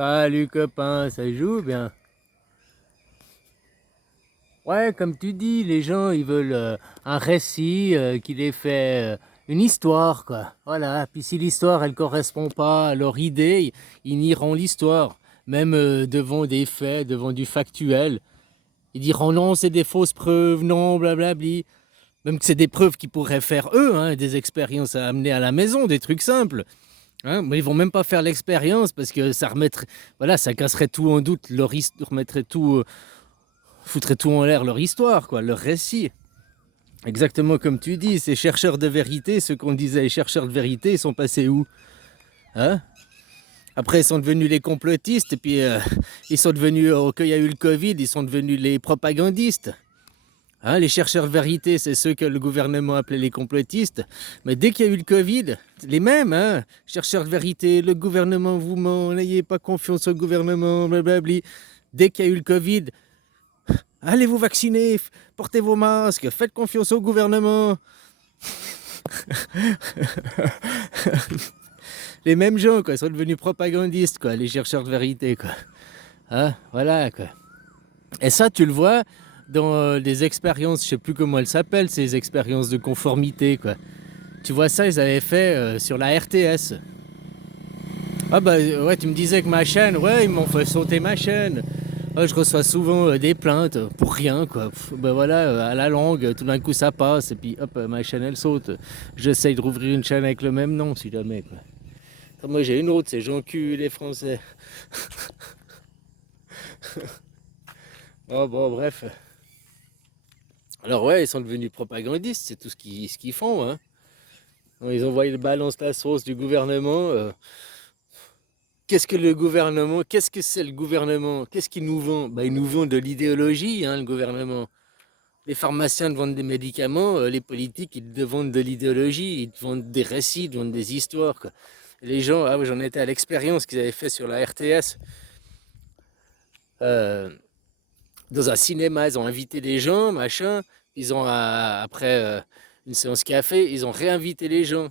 Salut copain, ça joue bien? Ouais, comme tu dis, les gens ils veulent un récit qui les fait une histoire quoi. Voilà, puis si l'histoire elle correspond pas à leur idée, ils nieront l'histoire. Même devant des faits, devant du factuel. Ils diront non, c'est des fausses preuves, non, blablabli. Même que c'est des preuves qu'ils pourraient faire eux, hein, des expériences à amener à la maison, des trucs simples. Hein, mais ils vont même pas faire l'expérience parce que ça remettrait, voilà, ça casserait tout en doute, remettrait tout, foutrait tout en l'air leur histoire, quoi, leur récit. Exactement comme tu dis, ces chercheurs de vérité, ceux qu'on disait les chercheurs de vérité, ils sont passés où? Hein? Après, ils sont devenus les complotistes, et puis ils sont devenus, quand il y a eu le Covid, ils sont devenus les propagandistes. Hein, les chercheurs de vérité, c'est ceux que le gouvernement appelait les complotistes. Mais dès qu'il y a eu le Covid, les mêmes, hein, chercheurs de vérité, le gouvernement vous ment, n'ayez pas confiance au gouvernement, blablabli. Dès qu'il y a eu le Covid, allez vous vacciner, portez vos masques, faites confiance au gouvernement. Les mêmes gens, quoi, sont devenus propagandistes, quoi, les chercheurs de vérité, quoi. Hein, voilà, quoi. Et ça, tu le vois dans des expériences, je sais plus comment elles s'appellent, ces expériences de conformité, quoi. Tu vois ça, ils avaient fait sur la RTS. Ah bah ouais, tu me disais que ma chaîne, ouais, ils m'ont fait sauter ma chaîne. Ah, je reçois souvent des plaintes pour rien, quoi. Ben voilà, à la langue, tout d'un coup ça passe, et puis hop, ma chaîne elle saute. J'essaye de rouvrir une chaîne avec le même nom, si jamais, quoi. Ah, moi j'ai une autre, c'est Jean Cul, les Français. Oh bon, bref. Alors ouais, ils sont devenus propagandistes, c'est tout ce qu'ils font, hein. Ils envoient le balance la sauce du gouvernement. Qu'est-ce que le gouvernement? Qu'est-ce que c'est le gouvernement? Qu'est-ce qu'il nous vend? Bah, il nous vend de l'idéologie, hein, le gouvernement. Les pharmaciens te vendent des médicaments, les politiques ils te vendent de l'idéologie, ils te vendent des récits, ils te vendent des histoires, quoi. Les gens, ah oui, j'en étais à l'expérience qu'ils avaient fait sur la RTS. Euh, Dans un cinéma, ils ont invité des gens, machin. Ils ont, après une séance café, ils ont réinvité les gens.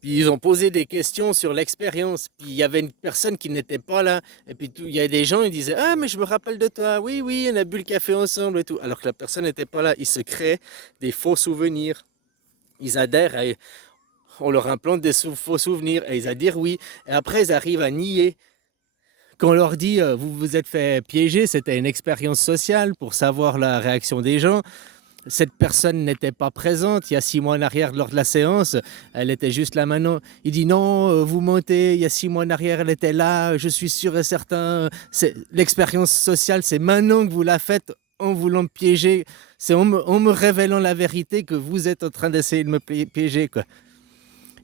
Puis ils ont posé des questions sur l'expérience. Puis il y avait une personne qui n'était pas là. Et puis il y a des gens, ils disaient ah, mais je me rappelle de toi. Oui, oui, on a bu le café ensemble et tout. Alors que la personne n'était pas là. Ils se créent des faux souvenirs. Ils adhèrent, on leur implante des faux souvenirs. Et ils adhèrent oui. Et après, ils arrivent à nier. Quand on leur dit vous vous êtes fait piéger, c'était une expérience sociale pour savoir la réaction des gens. Cette personne n'était pas présente il y a 6 mois en arrière lors de la séance, elle était juste là maintenant. Il dit non, vous mentez, il y a 6 mois en arrière elle était là, je suis sûr et certain. L'expérience sociale, c'est maintenant que vous la faites en voulant me piéger. C'est en me révélant la vérité que vous êtes en train d'essayer de me piéger, quoi.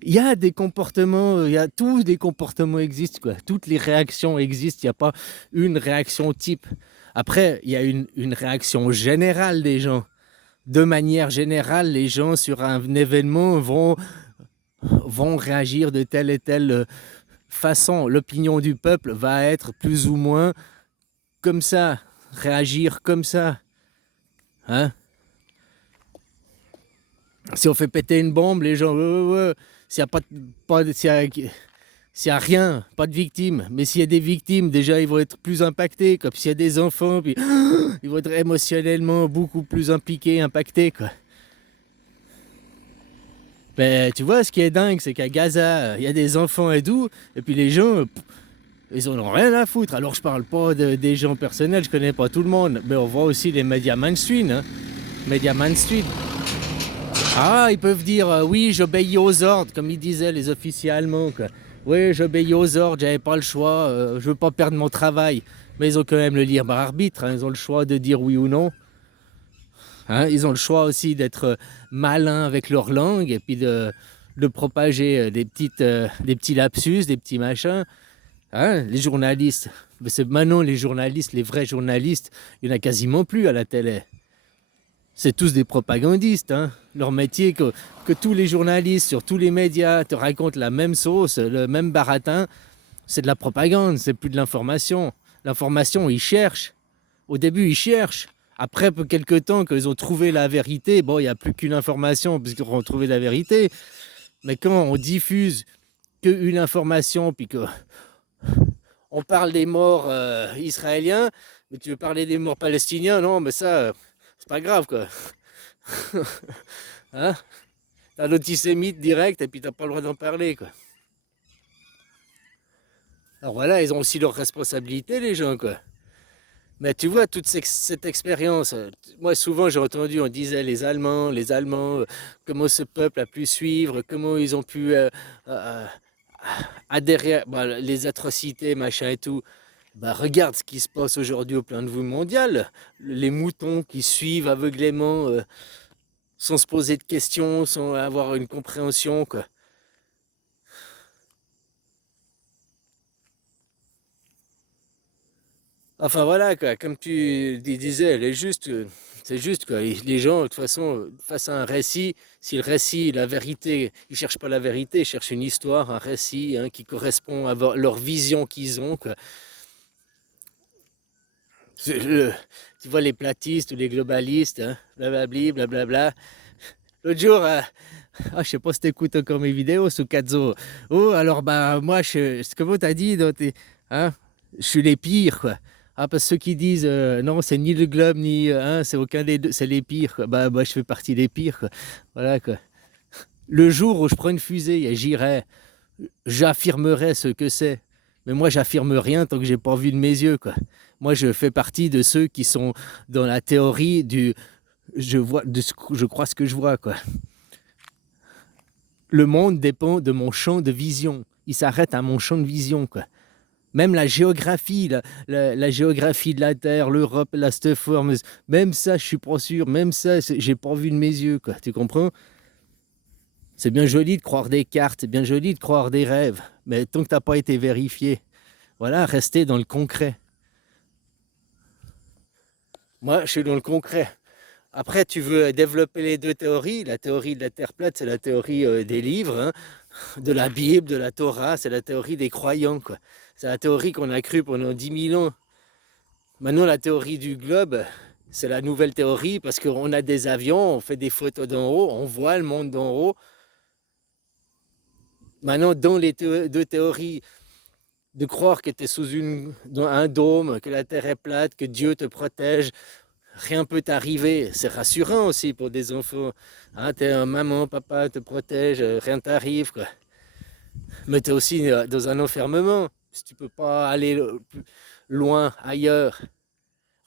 Il y a des comportements, il y a tous des comportements existent, quoi. Toutes les réactions existent, il n'y a pas une réaction type. Après, il y a une réaction générale des gens. De manière générale, les gens sur un événement vont réagir de telle et telle façon. L'opinion du peuple va être plus ou moins comme ça, réagir comme ça. Hein? Si on fait péter une bombe, les gens, s'il n'y a s'il y a rien, pas de victimes. Mais s'il y a des victimes, déjà, ils vont être plus impactés. Comme s'il y a des enfants, puis ils vont être émotionnellement beaucoup plus impliqués, impactés, quoi. Mais tu vois, ce qui est dingue, c'est qu'à Gaza, il y a des enfants et tout, et puis les gens, ils en ont rien à foutre. Alors je parle pas des gens personnels, je connais pas tout le monde, mais on voit aussi les médias mainstream, hein. Médias mainstream. Ah, ils peuvent dire oui, j'obéis aux ordres, comme ils disaient les officiers allemands, quoi. Oui, j'obéis aux ordres, j'avais pas le choix, je veux pas perdre mon travail. Mais ils ont quand même le libre arbitre, hein, ils ont le choix de dire oui ou non. Hein, ils ont le choix aussi d'être malins avec leur langue et puis de propager des petits lapsus, des petits machins. Hein, les journalistes, c'est maintenant les journalistes, les vrais journalistes, il n'y en a quasiment plus à la télé. C'est tous des propagandistes. Hein. Leur métier, que tous les journalistes sur tous les médias te racontent la même sauce, le même baratin, c'est de la propagande, c'est plus de l'information. L'information, ils cherchent. Au début, ils cherchent. Après quelques temps qu'ils ont trouvé la vérité, bon, il n'y a plus qu'une information puisqu'ils ont trouvé la vérité. Mais quand on diffuse qu'une information, puis que on parle des morts israéliens, mais tu veux parler des morts palestiniens, non, mais ça, c'est pas grave, quoi. Hein? T'es un antisémite direct et puis t'as pas le droit d'en parler, quoi. Alors voilà, ils ont aussi leurs responsabilités, les gens, quoi. Mais tu vois, toute cette expérience, moi souvent j'ai entendu, on disait les Allemands, comment ce peuple a pu suivre, comment ils ont pu euh, adhérer à bah, les atrocités, machin et tout. Bah, regarde ce qui se passe aujourd'hui au plan de vue mondial. Les moutons qui suivent aveuglément, sans se poser de questions, sans avoir une compréhension, quoi. Enfin voilà, quoi, comme tu disais, elle est juste, c'est juste quoi. Les gens, de toute façon, face à un récit, si le récit, la vérité, ils cherchent pas la vérité, ils cherchent une histoire, un récit hein, qui correspond à leur vision qu'ils ont, quoi. Tu vois les platistes ou les globalistes, hein, blablabli, blablabla. L'autre jour, je sais pas si t'écoutes encore mes vidéos sous Kazo. Oh, alors bah moi, comment t'as dit, hein, je suis les pires, quoi. Ah, parce que ceux qui disent non, c'est ni le globe, ni hein, c'est aucun des deux, c'est les pires, quoi. Bah, moi, je fais partie des pires, quoi. Voilà, quoi. Le jour où je prends une fusée et j'irai, j'affirmerai ce que c'est. Mais moi, j'affirme rien tant que j'ai pas vu de mes yeux, quoi. Moi, je fais partie de ceux qui sont dans la théorie du je vois, je crois ce que je vois, quoi. Le monde dépend de mon champ de vision. Il s'arrête à mon champ de vision, quoi. Même la géographie, la géographie de la Terre, l'Europe, la stuff, même ça, je suis pas sûr. Même ça, j'ai pas vu de mes yeux, quoi. Tu comprends? C'est bien joli de croire des cartes, c'est bien joli de croire des rêves, mais tant que t'as pas été vérifié, voilà, rester dans le concret. Moi, je suis dans le concret. Après, tu veux développer les deux théories. La théorie de la Terre plate, c'est la théorie des livres, hein, de la Bible, de la Torah, c'est la théorie des croyants, quoi. C'est la théorie qu'on a crue pendant 10 000 ans. Maintenant, la théorie du globe, c'est la nouvelle théorie parce qu'on a des avions, on fait des photos d'en haut, on voit le monde d'en haut. Maintenant, dans les deux théories, de croire que tu es dans un dôme, que la Terre est plate, que Dieu te protège, rien peut t'arriver. C'est rassurant aussi pour des enfants. Hein, t'es un maman, papa te protège, rien t'arrive, quoi. Mais tu es aussi dans un enfermement. Si tu peux pas aller loin, ailleurs.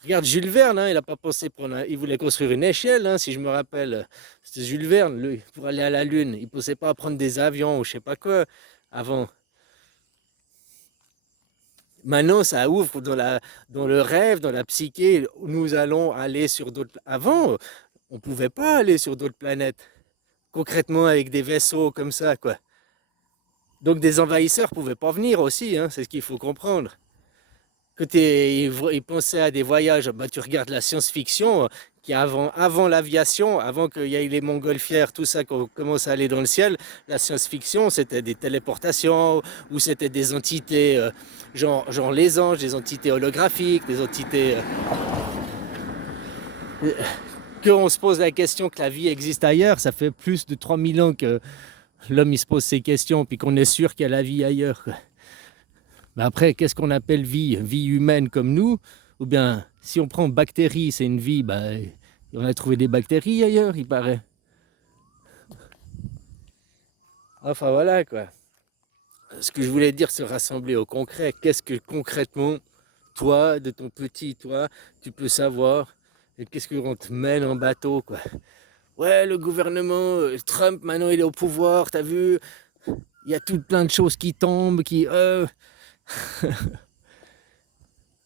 Regarde Jules Verne, hein, il a pas pensé prendre. Il voulait construire une échelle, hein, si je me rappelle. C'était Jules Verne, lui, pour aller à la Lune. Il pensait pas à prendre des avions ou je sais pas quoi avant. Maintenant, ça ouvre dans le rêve, dans la psyché. Nous allons aller sur d'autres. Avant, on pouvait pas aller sur d'autres planètes. Concrètement, avec des vaisseaux comme ça, quoi. Donc, des envahisseurs pouvaient pas venir aussi, hein, c'est ce qu'il faut comprendre. Quand ils pensaient à des voyages, bah, tu regardes la science-fiction, qui avant l'aviation, avant qu'il y ait les montgolfières, tout ça, qu'on commence à aller dans le ciel, la science-fiction, c'était des téléportations, ou c'était des entités, genre les anges, des entités holographiques, des entités... qu'on se pose la question que la vie existe ailleurs, ça fait plus de 3 000 ans que l'homme il se pose ces questions, puis qu'on est sûr qu'il y a la vie ailleurs, quoi. Mais après, qu'est-ce qu'on appelle vie? Vie humaine comme nous? Ou bien, si on prend bactéries, c'est une vie, bah, on a trouvé des bactéries ailleurs, il paraît. Enfin voilà quoi. Ce que je voulais dire, se rassembler au concret. Qu'est-ce que concrètement, toi, de ton petit toi, tu peux savoir? Et qu'est-ce qu'on te mène en bateau, quoi? Ouais, le gouvernement, Trump, maintenant il est au pouvoir, t'as vu? Il y a tout plein de choses qui tombent, qui...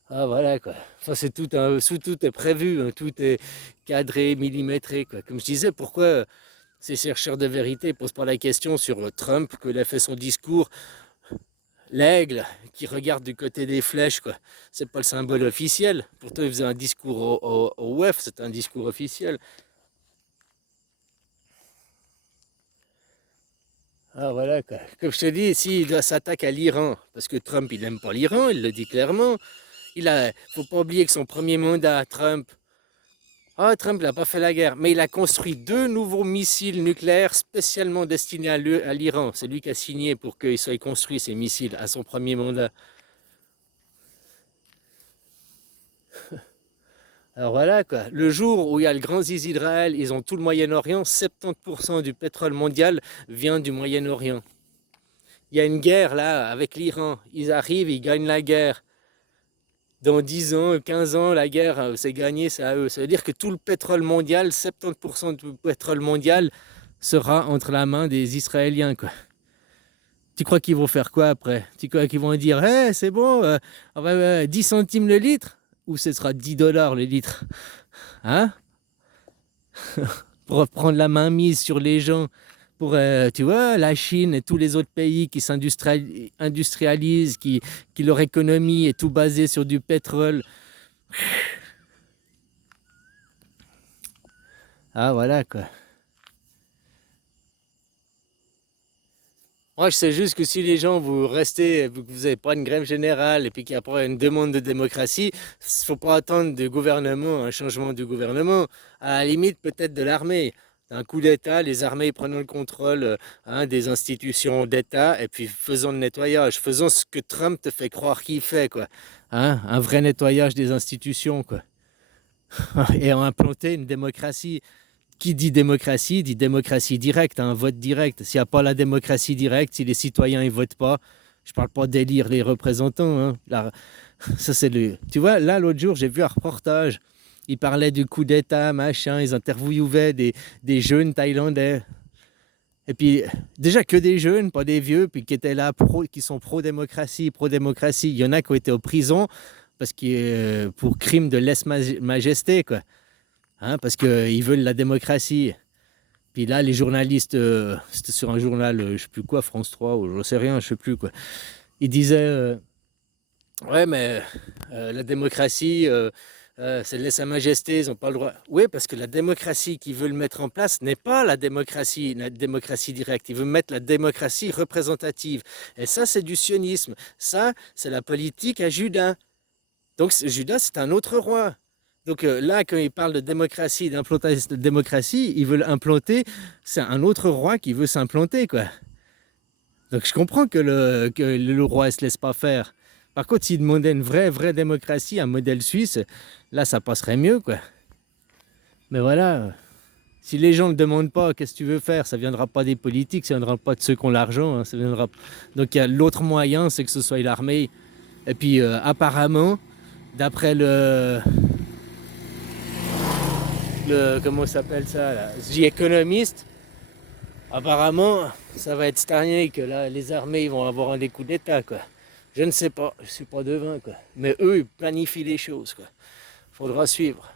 Ah voilà quoi. Ça c'est tout est prévu, hein, tout est cadré, millimétré quoi. Comme je disais, pourquoi ces chercheurs de vérité posent pas la question sur Trump qu'il a fait son discours, l'aigle qui regarde du côté des flèches quoi. C'est pas le symbole officiel. Pourtant il faisait un discours au WEF, c'est un discours officiel. Ah voilà quoi. Comme je te dis, s'il doit s'attaquer à l'Iran, parce que Trump il n'aime pas l'Iran, il le dit clairement. Faut pas oublier que son premier mandat, Trump, ah, Trump n'a pas fait la guerre, mais il a construit 2 nouveaux missiles nucléaires spécialement destinés à l'Iran. C'est lui qui a signé pour qu'il soit construit ces missiles à son premier mandat. Alors voilà quoi, le jour où il y a le grand zizi d'Israël, ils ont tout le Moyen-Orient, 70% du pétrole mondial vient du Moyen-Orient. Il y a une guerre là avec l'Iran, ils arrivent, ils gagnent la guerre. Dans 10 ans, 15 ans, la guerre, c'est gagné, c'est à eux. Ça veut dire que tout le pétrole mondial, 70% du pétrole mondial sera entre la main des Israéliens, quoi. Tu crois qu'ils vont faire quoi après? Tu crois qu'ils vont dire, hey, c'est bon, 10 centimes le litre? Ou ce sera 10 dollars le litre? Hein? Pour prendre la main mise sur les gens, pour, tu vois, la Chine et tous les autres pays qui s'industrialisent, qui leur économie est tout basée sur du pétrole. Ah, voilà quoi. Moi, je sais juste que si les gens, vous restez, que vous n'avez pas une grève générale et puis qu'il y a pas une demande de démocratie, il ne faut pas attendre du gouvernement, un changement du gouvernement. À la limite, peut-être de l'armée. Un coup d'État, les armées prenant le contrôle des institutions d'État et puis faisons le nettoyage. Faisons ce que Trump te fait croire qu'il fait, quoi. Un vrai nettoyage des institutions, quoi. Et implanter une démocratie. Qui dit démocratie directe, un vote direct. S'il n'y a pas la démocratie directe, si les citoyens ne votent pas, je ne parle pas d'élire les représentants. Hein. Là, ça, c'est le... Tu vois, là, l'autre jour, j'ai vu un reportage. Ils parlaient du coup d'État, machin. Ils interviewaient des jeunes Thaïlandais. Et puis, déjà que des jeunes, pas des vieux, puis qui étaient là, qui sont pro-démocratie, pro-démocratie. Il y en a qui ont été en prison parce que, pour crime de lèse-majesté, quoi. Hein, parce qu'ils veulent la démocratie. Puis là, les journalistes, c'était sur un journal, je sais plus quoi, France 3, ou je sais rien, je sais plus quoi. Ils disaient, ouais, mais la démocratie, c'est laisse sa majesté, ils n'ont pas le droit. Oui, parce que la démocratie qu'ils veulent mettre en place n'est pas la démocratie directe. Ils veulent mettre la démocratie représentative. Et ça, c'est du sionisme. Ça, c'est la politique à Judas. Donc Judas, c'est un autre roi. Donc là, quand ils parlent de démocratie, d'implantation de démocratie, ils veulent implanter, c'est un autre roi qui veut s'implanter, quoi. Donc je comprends que le roi ne se laisse pas faire. Par contre, s'il demandait une vraie démocratie, un modèle suisse, là, ça passerait mieux, quoi. Mais voilà, si les gens ne le demandent pas, qu'est-ce que tu veux faire? Ça ne viendra pas des politiques, ça ne viendra pas de ceux qui ont l'argent. Hein, ça viendra... Donc il y a l'autre moyen, c'est que ce soit l'armée. Et puis apparemment, d'après comment s'appelle ça là, The Economist, apparemment ça va être stagné, que là les armées ils vont avoir un des coups d'état, quoi. Je ne sais pas, je suis pas devin, quoi. Mais eux ils planifient les choses, quoi. Faudra suivre.